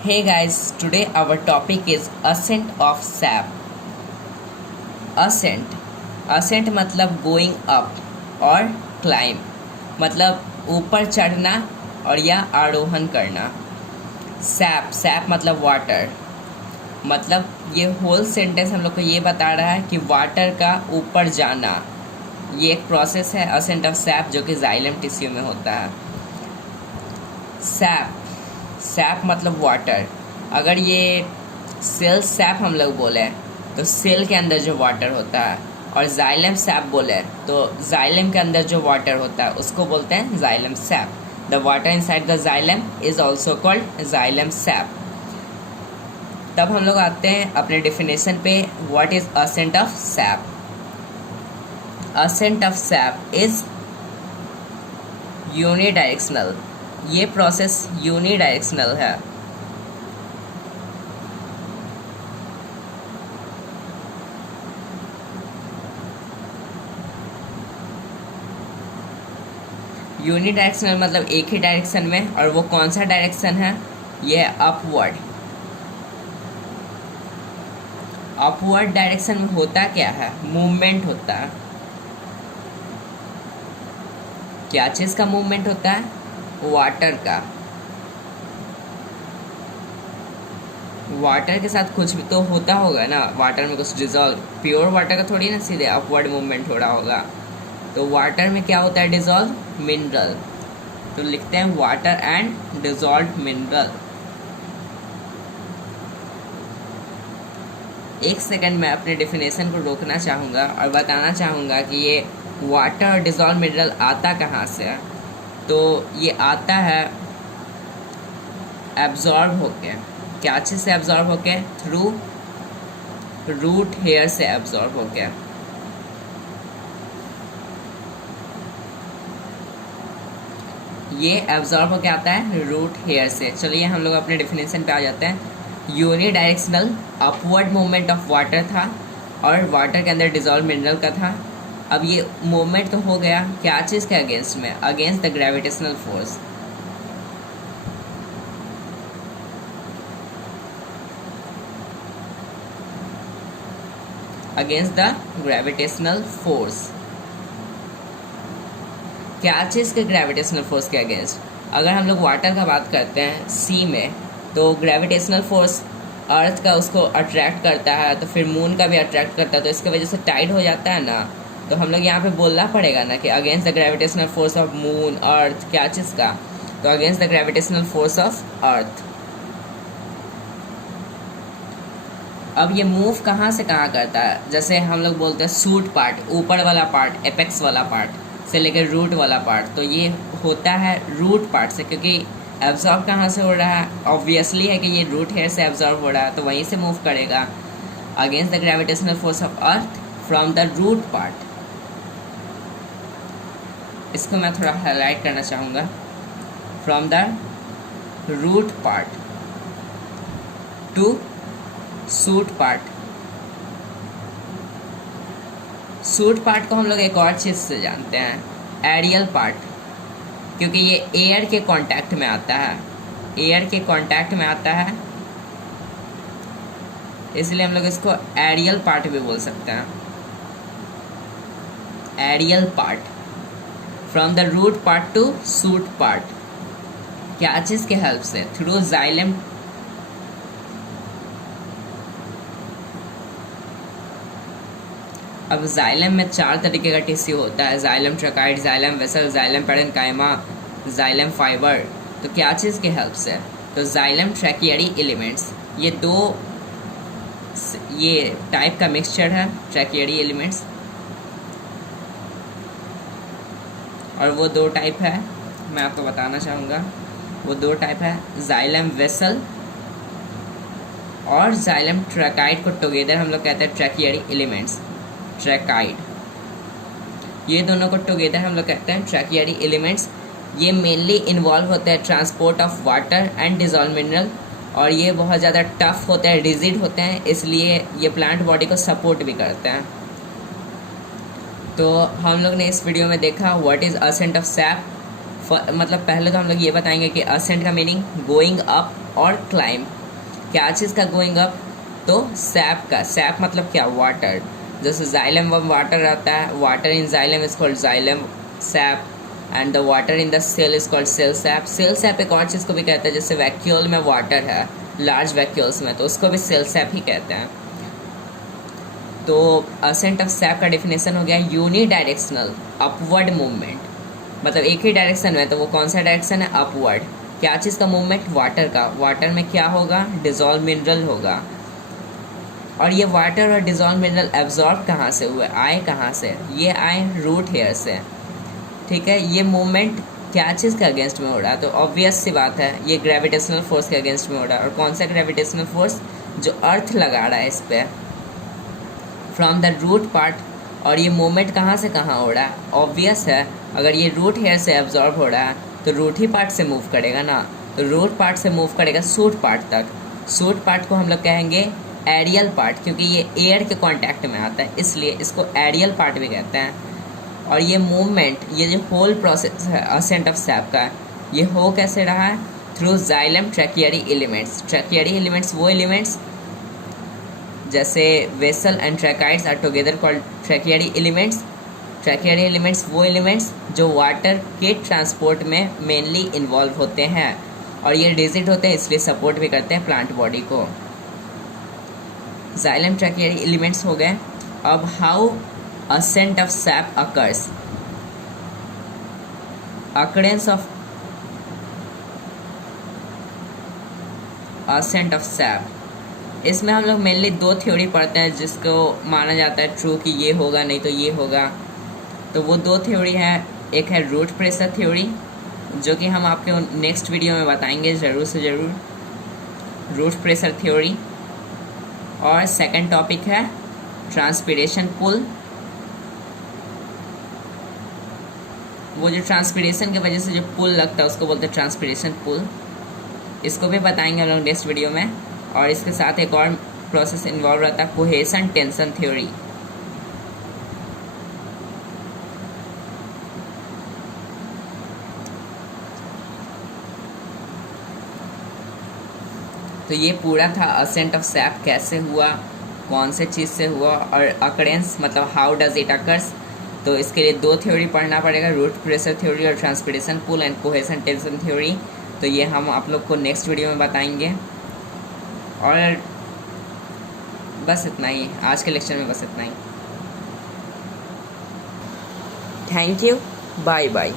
Hey guys, today our topic is ascent of sap. Ascent ascent मतलब going up और climb मतलब ऊपर चढ़ना और या आरोहण करना। सैप सैप मतलब वाटर, मतलब ये होल सेंटेंस हम लोग को ये बता रहा है कि वाटर का ऊपर जाना ये एक प्रोसेस है असेंट ऑफ सैप जो कि जाइलम टिश्यू में होता है। सैप सैप मतलब वाटर। अगर ये सेल सैप हम लोग बोले तो सेल के अंदर जो वाटर होता है, और जाइलम सैप बोले तो जाइलम के अंदर जो वाटर होता है उसको बोलते हैं xylem sap. The water inside the xylem is also called xylem sap. तब हम लोग आते हैं अपने डेफिनेशन पे, what is ascent of sap. Ascent of sap is unidirectional. ये प्रोसेस यूनिडायरेक्शनल है। यूनिडायरेक्शनल मतलब एक ही डायरेक्शन में, और वो कौन सा डायरेक्शन है? ये है अपवर्ड। अपवर्ड डायरेक्शन में होता क्या है? मूवमेंट होता है। क्या चीज़ का मूवमेंट होता है? वाटर का। वाटर के साथ कुछ भी तो होता होगा ना, वाटर में कुछ डिजॉल्व। प्योर वाटर का थोड़ी ना सीधे अपवर्ड मूवमेंट हो रहा होगा। तो वाटर में क्या होता है? Dissolve mineral. तो लिखते हैं वाटर एंड डिजॉल्व मिनरल। एक सेकंड में अपने डेफिनेशन को रोकना चाहूँगा और बताना चाहूँगा कि ये वाटर और डिजॉल्व मिनरल आता कहाँ से है। तो ये आता है एब्जॉर्ब होके। क्या चीज़ से एब्जॉर्ब होके? थ्रू रूट हेयर से एब्जॉर्ब होके। ये एब्जॉर्ब होके आता है रूट हेयर से। चलिए हम लोग अपने डेफिनेशन पे आ जाते हैं। Unidirectional upward movement of water था, और वाटर के अंदर डिजॉल्व मिनरल का था। अब ये मूवमेंट तो हो गया, क्या चीज़ के अगेंस्ट में? Against the gravitational force. Against the gravitational force. क्या चीज़ के ग्रेविटेशनल फोर्स के अगेंस्ट? अगर हम लोग वाटर का बात करते हैं सी में, तो ग्रेविटेशनल फोर्स अर्थ का उसको अट्रैक्ट करता है, तो फिर मून का भी अट्रैक्ट करता है, तो इसकी वजह से टाइड हो जाता है ना। तो हम लोग यहाँ पे बोलना पड़ेगा ना कि against the gravitational force of moon earth. क्या चीज़ का? तो against the gravitational force of अर्थ। अब ये मूव कहाँ से कहाँ करता है? जैसे हम लोग बोलते हैं सूट पार्ट, ऊपर वाला पार्ट, एपेक्स वाला पार्ट से लेकर रूट वाला पार्ट, तो ये होता है रूट पार्ट से, क्योंकि एब्जॉर्ब कहाँ से हो रहा है? ऑब्वियसली है कि ये रूट हेयर से एब्जॉर्ब हो रहा है, तो वहीं से मूव करेगा against the gravitational force of earth from the root part. इसको मैं थोड़ा हाईलाइट करना चाहूँगा। From the root part to shoot part. Shoot part को हम लोग एक और चीज़ से जानते हैं, एरियल पार्ट, क्योंकि ये एयर के कांटेक्ट में आता है। एयर के कांटेक्ट में आता है, इसलिए हम लोग इसको एरियल पार्ट भी बोल सकते हैं। Aerial part from the root part to shoot part. क्या चीज़ के हेल्प से? Through xylem. अब जाइलम में 4 तरीके का टिश्यू होता है, xylem tracheid, xylem vessel, xylem parenchyma, xylem fibre. तो क्या चीज़ के हेल्प से? तो जाइलम ट्रैकियरी एलिमेंट्स। ये टाइप का मिक्सचर है ट्रैकियरी एलिमेंट्स, और वो 2 टाइप है, मैं आपको बताना चाहूँगा। वो 2 टाइप है, जाइलम वेसल और जाइलम ट्रकाइड को टुगेदर हम लोग कहते हैं ट्रैकियरी एलिमेंट्स, ट्रैकाइड। ये दोनों को टुगेदर हम लोग कहते हैं ट्रैकियरी एलिमेंट्स। ये मेनली इन्वॉल्व होते हैं transport of water and dissolve mineral, और ये बहुत ज़्यादा टफ होते हैं, रिजिड होते हैं, इसलिए ये प्लांट बॉडी को सपोर्ट भी करते हैं। तो हम लोग ने इस वीडियो में देखा what is ascent of sap. मतलब पहले तो हम लोग ये बताएंगे कि असेंट का मीनिंग गोइंग अप और क्लाइम, क्या चीज़ का गोइंग अप, तो सैप का, सैप मतलब क्या, वाटर, जैसे जाइलम व वाटर आता है, water in xylem is called xylem sap and the water in the cell is called cell sap. Cell sap एक और चीज़ को भी कहते हैं, जैसे वैक्यूल में वाटर है, लार्ज वैक्यूल्स में, तो उसको भी सेल सैप ही कहते हैं। तो असेंट ऑफ सैप का डेफिनेशन हो गया यूनी डायरेक्शनल अपवर्ड मूवमेंट, मतलब एक ही डायरेक्शन में, तो वो कौन सा डायरेक्शन है, अपवर्ड। क्या चीज़ का मूवमेंट, वाटर का, वाटर में क्या होगा, डिजॉल्व मिनरल होगा। और ये वाटर और डिजॉल्व मिनरल एब्जॉर्ब कहाँ से हुए, आए कहाँ से, ये आए रूट हेयर से, ठीक है। ये मूवमेंट क्या चीज़ के अगेंस्ट में हो रहा है, तो ऑब्वियस सी बात है ये ग्रेविटेशनल फोर्स के अगेंस्ट में हो रहा है। और कौन सा ग्रेविटेशनल फोर्स, जो अर्थ लगा रहा है इस पर, फ्रॉम द रूट पार्ट। और ये मूवमेंट कहाँ से कहाँ हो रहा है, ऑब्वियस है, अगर ये रूट हेयर से एब्जॉर्ब हो रहा है तो रूट ही पार्ट से मूव करेगा ना, तो रूट पार्ट से मूव करेगा सूट पार्ट तक। सूट पार्ट को हम लोग कहेंगे एरियल पार्ट, क्योंकि ये एयर के कांटेक्ट में आता है, इसलिए इसको एरियल पार्ट भी कहते हैं। और ये मूवमेंट, ये जो होल प्रोसेस है असेंट ऑफ सैप का, ये हो कैसे रहा है, through xylem tracheary elements. Tracheary elements वो एलिमेंट्स जैसे vessel and tracheids are together called tracheary elements. Tracheary elements वो एलिमेंट्स जो वाटर के ट्रांसपोर्ट में मेनली इन्वॉल्व होते हैं, और ये रिजिड होते हैं, इसलिए सपोर्ट भी करते हैं प्लांट बॉडी को। जाइलम ट्रैकियरी एलिमेंट्स हो गए। अब how ascent of sap occurs, occurrence of ascent of sap, इसमें हम लोग मेनली दो थ्योरी पढ़ते हैं जिसको माना जाता है ट्रू कि ये होगा नहीं तो ये होगा। तो वो दो थ्योरी है, एक है रूट प्रेशर थ्योरी, जो कि हम आपके नेक्स्ट वीडियो में बताएंगे ज़रूर से ज़रूर, रूट प्रेशर थ्योरी। और सेकंड टॉपिक है ट्रांसपिरेशन पुल, वो जो ट्रांसपिरेशन की वजह से जो पुल लगता है उसको बोलते हैं ट्रांसपिरेशन पुल, इसको भी बताएंगे हम लोग नेक्स्ट वीडियो में। और इसके साथ एक और प्रोसेस इन्वॉल्व रहता है कोहेशन टेंशन थ्योरी। तो ये पूरा था असेंट ऑफ सैप कैसे हुआ, कौन से चीज़ से हुआ, और अकरेंस मतलब हाउ डज इट अकर्स। तो इसके लिए दो थ्योरी पढ़ना पड़ेगा, रूट प्रेशर थ्योरी और transpiration pull and cohesion tension theory. तो ये हम आप लोग को नेक्स्ट वीडियो में बताएंगे। और बस इतना ही आज के लेक्चर में, बस इतना ही। Thank you, bye bye.